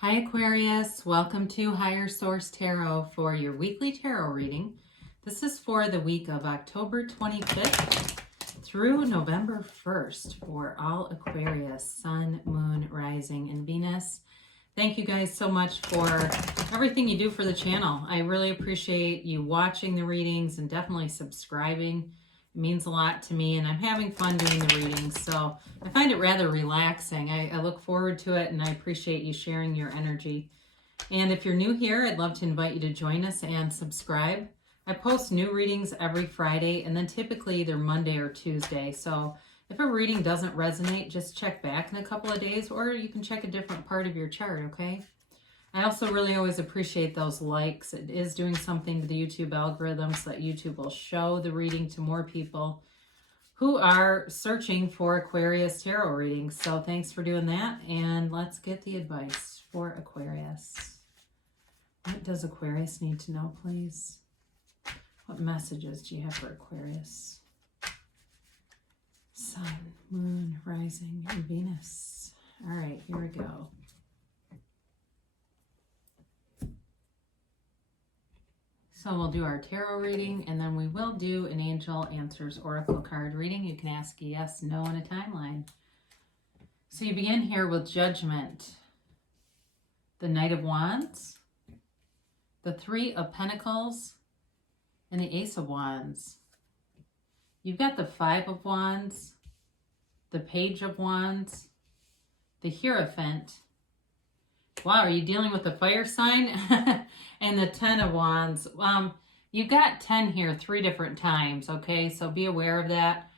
Hi Aquarius, welcome to Higher Source Tarot for your weekly tarot reading. This is for the week of October 25th through November 1st for all Aquarius, Sun, Moon, Rising, and Venus. Thank you guys so much for everything you do for the channel. I really appreciate you watching the readings and definitely subscribing. It means a lot to me, and I'm having fun doing the readings, so I find it rather relaxing. I look forward to it, and I appreciate you sharing your energy. And if you're new here, I'd love to invite you to join us and subscribe. I post new readings every Friday, and then typically either Monday or Tuesday. So if a reading doesn't resonate, just check back in a couple of days, or you can check a different part of your chart, okay? I also really always appreciate those likes. It is doing something to the YouTube algorithm so that YouTube will show the reading to more people who are searching for Aquarius tarot readings. So thanks for doing that, and let's get the advice for Aquarius. What does Aquarius need to know, please? What messages do you have for Aquarius? Sun, Moon, Rising, and Venus. All right, here we go. So we'll do our tarot reading, and then we will do an Angel Answers Oracle card reading. You can ask a yes, no, and a timeline. So you begin here with Judgment, the Knight of Wands, the Three of Pentacles, and the Ace of Wands. You've got the Five of Wands, the Page of Wands, the Hierophant. Wow, are you dealing with the fire sign? And the Ten of Wands. You've got 10 here 3 different times, okay? So be aware of that.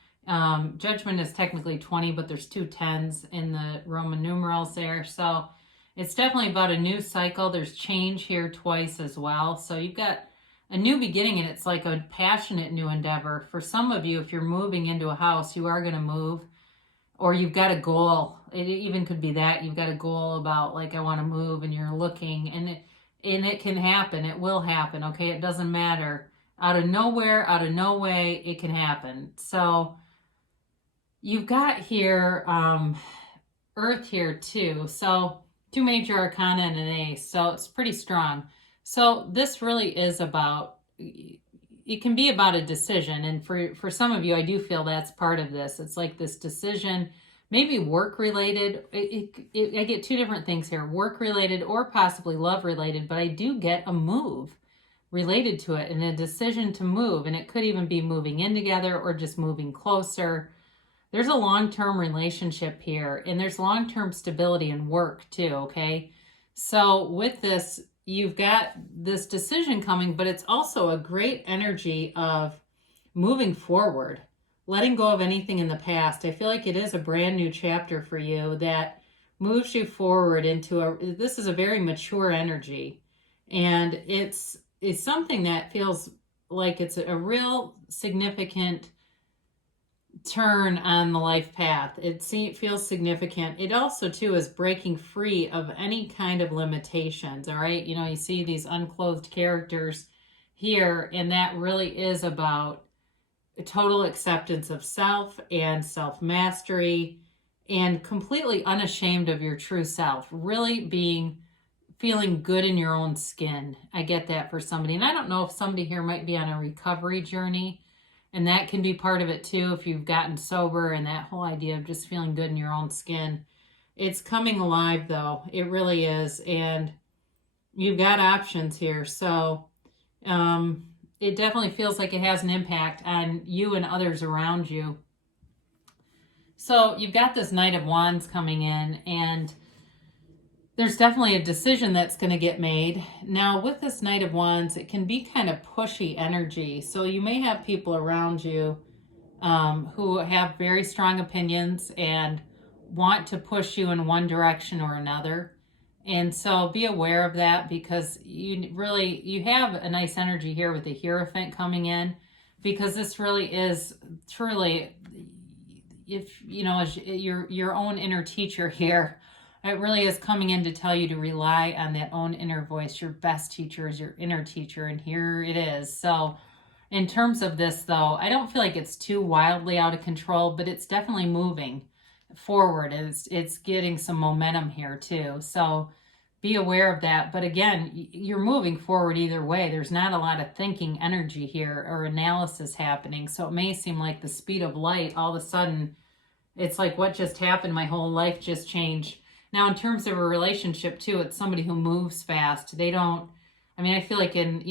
Judgment is technically 20, but there's 2 10s in the Roman numerals there. So it's definitely about a new cycle. There's change here twice as well. So you've got a new beginning, and it's like a passionate new endeavor. For some of you, if you're moving into a house, you are going to move, or you've got a goal. It even could be that you've got a goal about, like, I want to move, and you're looking, and it can happen. It will happen, okay? It doesn't matter. Out of nowhere, out of no way, it can happen. So you've got here Earth here too. So 2 major arcana and an ace. So it's pretty strong. So this really is about, it can be about a decision. And for some of you, I do feel that's part of this. It's like this decision, maybe work-related. I get 2 different things here, work-related or possibly love-related, but I do get a move related to it and a decision to move. And it could even be moving in together or just moving closer. There's a long-term relationship here, and there's long-term stability in work too, okay? So with this, you've got this decision coming, but it's also a great energy of moving forward, letting go of anything in the past. I feel like it is a brand new chapter for you that moves you forward into this is a very mature energy. And it's something that feels like it's a real significant turn on the life path. It feels significant. It also too is breaking free of any kind of limitations. All right, you know, you see these unclothed characters here, and that really is about a total acceptance of self and self-mastery, and completely unashamed of your true self, really feeling good in your own skin. I get that for somebody, and I don't know if somebody here might be on a recovery journey, and that can be part of it too, if you've gotten sober, and that whole idea of just feeling good in your own skin. It's coming alive though, it really is, and you've got options here. So it definitely feels like it has an impact on you and others around you. So you've got this Knight of Wands coming in, and there's definitely a decision that's going to get made. Now with this Knight of Wands, it can be kind of pushy energy. So you may have people around you who have very strong opinions and want to push you in one direction or another. And so be aware of that, because you have a nice energy here with the Hierophant coming in, because this really is truly, if you know, as your own inner teacher here. It really is coming in to tell you to rely on that own inner voice. Your best teacher is your inner teacher, and here it is. So in terms of this though, I don't feel like it's too wildly out of control, but it's definitely moving forward. It's getting some momentum here too. So be aware of that. But again, you're moving forward either way. There's not a lot of thinking energy here or analysis happening. So it may seem like the speed of light, all of a sudden, it's like, what just happened? My whole life just changed. Now, in terms of a relationship too, it's somebody who moves fast. They don't, I mean, I feel like in,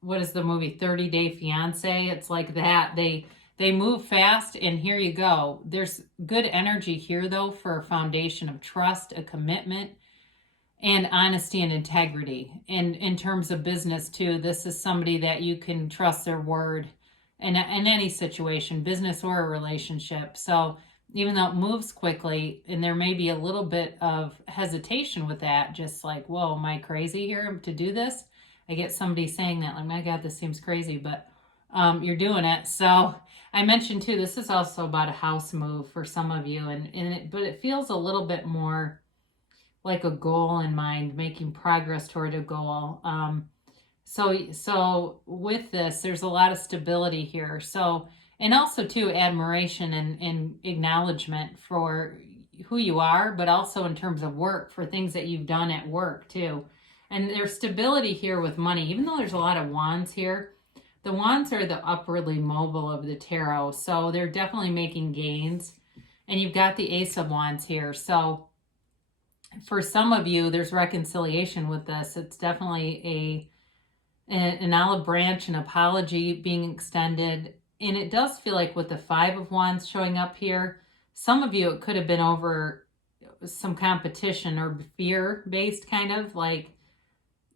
what is the movie 30 Day Fiance? It's like that. They move fast, and here you go. There's good energy here though for a foundation of trust, a commitment, and honesty and integrity. And in terms of business too, this is somebody that you can trust their word in any situation, business or a relationship. So even though it moves quickly, and there may be a little bit of hesitation with that, just like, whoa, am I crazy here to do this? I get somebody saying that, like, my God, this seems crazy, but you're doing it. So I mentioned too, this is also about a house move for some of you, but it feels a little bit more like a goal in mind, making progress toward a goal. So with this, there's a lot of stability here. So, and also too, admiration and acknowledgement for who you are, but also in terms of work, for things that you've done at work too. And there's stability here with money, even though there's a lot of wands here. The wands are the upwardly mobile of the tarot. So they're definitely making gains. And you've got the Ace of Wands here. So for some of you, there's reconciliation with this. It's definitely an olive branch, an apology being extended. And it does feel like with the Five of Wands showing up here, some of you, it could have been over some competition or fear-based kind of, like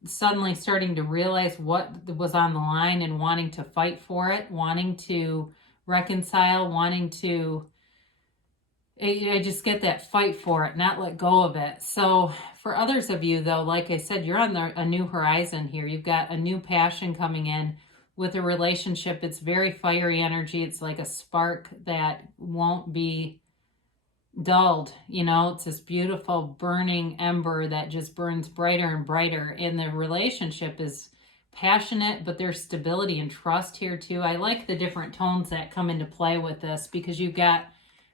suddenly starting to realize what was on the line and wanting to fight for it, wanting to reconcile, wanting to, I just get that fight for it, not let go of it. So for others of you though, like I said, you're on a new horizon here. You've got a new passion coming in with a relationship. It's very fiery energy. It's like a spark that won't be dulled. It's this beautiful burning ember that just burns brighter and brighter. And the relationship is passionate, but there's stability and trust here too. I like the different tones that come into play with this, because you've got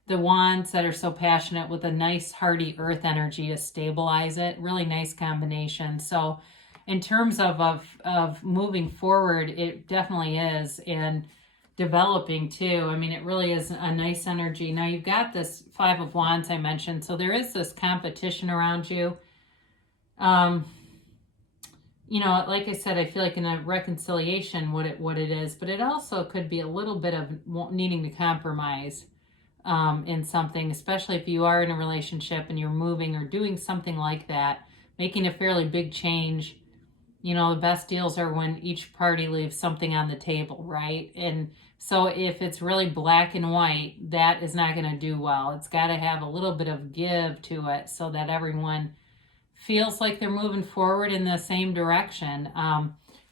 the wands that are so passionate with a nice hearty earth energy to stabilize it. Really nice combination. So in terms of moving forward, it definitely is. And developing too. I mean, it really is a nice energy. Now you've got this Five of Wands I mentioned. So there is this competition around you. Like I said, I feel like in a reconciliation, what it is, but it also could be a little bit of needing to compromise in something, especially if you are in a relationship and you're moving or doing something like that, making a fairly big change. The best deals are when each party leaves something on the table, right? And so if it's really black and white, that is not going to do well. It's got to have a little bit of give to it so that everyone feels like they're moving forward in the same direction.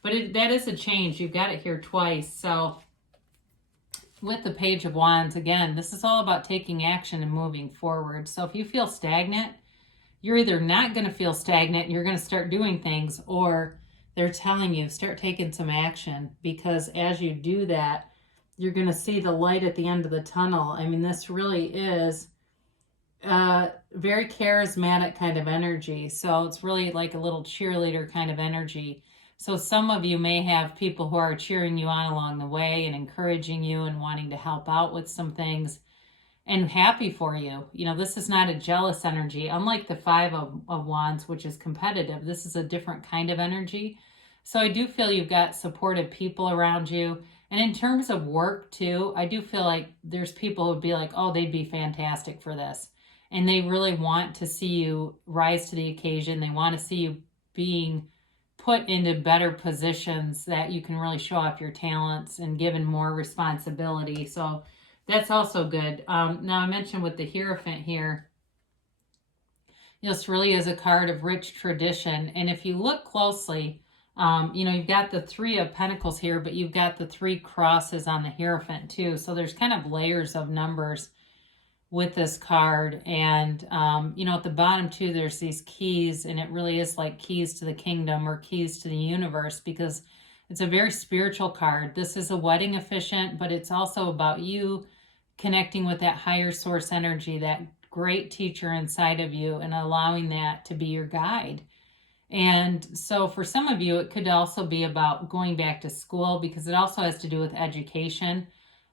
But that is a change. You've got it here twice. So with the Page of Wands, again, this is all about taking action and moving forward. So if you feel stagnant, you're either not going to feel stagnant and you're going to start doing things, or they're telling you, start taking some action, because as you do that, you're going to see the light at the end of the tunnel. I mean, this really is very charismatic kind of energy. So it's really like a little cheerleader kind of energy. So some of you may have people who are cheering you on along the way and encouraging you and wanting to help out with some things and happy for you. This is not a jealous energy. Unlike the Five of Wands, which is competitive, this is a different kind of energy. So I do feel you've got supportive people around you. And in terms of work too, I do feel like there's people who would be like, oh, they'd be fantastic for this. And they really want to see you rise to the occasion. They want to see you being put into better positions that you can really show off your talents and given more responsibility. So that's also good. Now I mentioned with the Hierophant here, this really is a card of rich tradition. And if you look closely, you've got the Three of Pentacles here, but you've got the three crosses on the Hierophant too. So there's kind of layers of numbers with this card. And, at the bottom too, there's these keys, and it really is like keys to the kingdom or keys to the universe, because it's a very spiritual card. This is a wedding officiant, but it's also about you connecting with that higher source energy, that great teacher inside of you and allowing that to be your guide. And so for some of you, it could also be about going back to school, because it also has to do with education.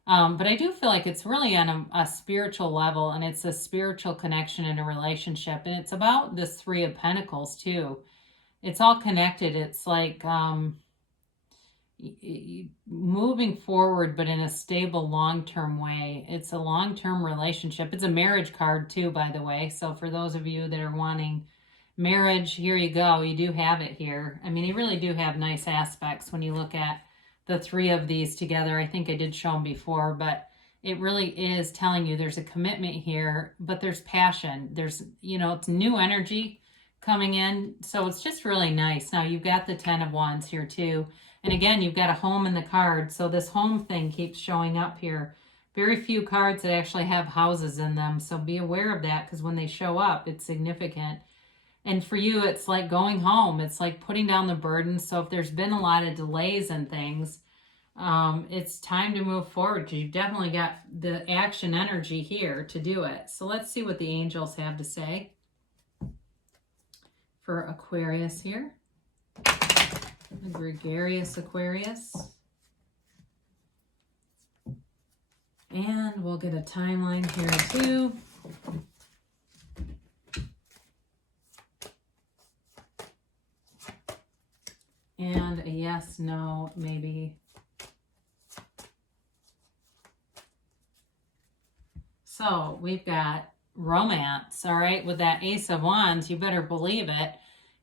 But I do feel like it's really on a spiritual level, and it's a spiritual connection in a relationship. And it's about this Three of Pentacles too. It's all connected. It's like moving forward, but in a stable, long-term way. It's a long-term relationship. It's a marriage card too, by the way. So for those of you that are wanting marriage, here you go. You do have it here. I mean, you really do have nice aspects when you look at the three of these together. I think I did show them before, but it really is telling you there's a commitment here, but there's passion. There's, it's new energy coming in. So it's just really nice. Now you've got the 10 of Wands here too. And again, you've got a home in the card. So this home thing keeps showing up here. Very few cards that actually have houses in them. So be aware of that, because when they show up, it's significant. And for you, it's like going home. It's like putting down the burden. So if there's been a lot of delays and things, it's time to move forward, because you've definitely got the action energy here to do it. So let's see what the angels have to say for Aquarius here. The gregarious Aquarius. And we'll get a timeline here too. And a yes, no, maybe. So we've got romance, all right? With that Ace of Wands, you better believe it.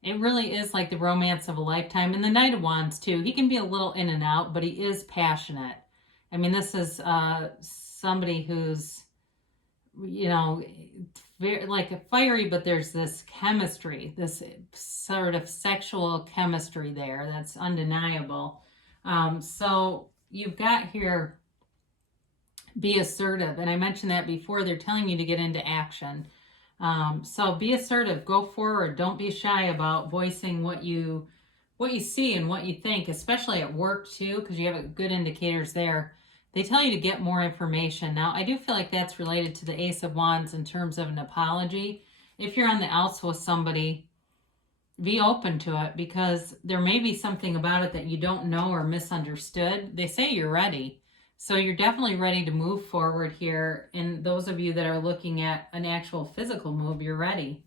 It really is like the romance of a lifetime. And the Knight of Wands too. He can be a little in and out, but he is passionate. I mean, this is somebody who's, very, like fiery, but there's this chemistry, this sort of sexual chemistry there that's undeniable. So you've got here, be assertive. And I mentioned that before. They're telling you to get into action. So be assertive, go forward. Don't be shy about voicing what you see and what you think, especially at work too, because you have good indicators there. They tell you to get more information. Now, I do feel like that's related to the Ace of Wands in terms of an apology. If you're on the outs with somebody, be open to it, because there may be something about it that you don't know or misunderstood. They say you're ready. So you're definitely ready to move forward here. And those of you that are looking at an actual physical move, you're ready.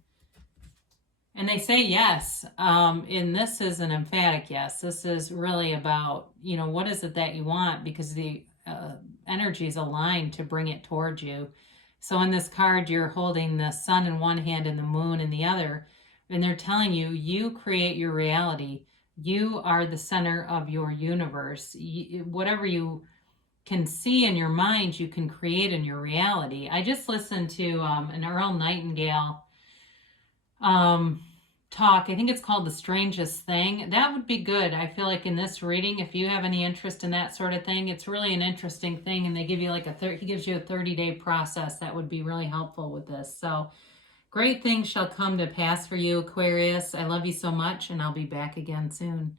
And they say yes. And this is an emphatic yes. This is really about, what is it that you want? Because the energy is aligned to bring it towards you. So in this card, you're holding the sun in one hand and the moon in the other. And they're telling you, you create your reality. You are the center of your universe. Whatever you can see in your mind, you can create in your reality. I just listened to an Earl Nightingale talk. I think it's called The Strangest Thing. That would be good. I feel like in this reading, if you have any interest in that sort of thing, it's really an interesting thing. And they give you like he gives you a 30-day process that would be really helpful with this. So great things shall come to pass for you, Aquarius. I love you so much, and I'll be back again soon.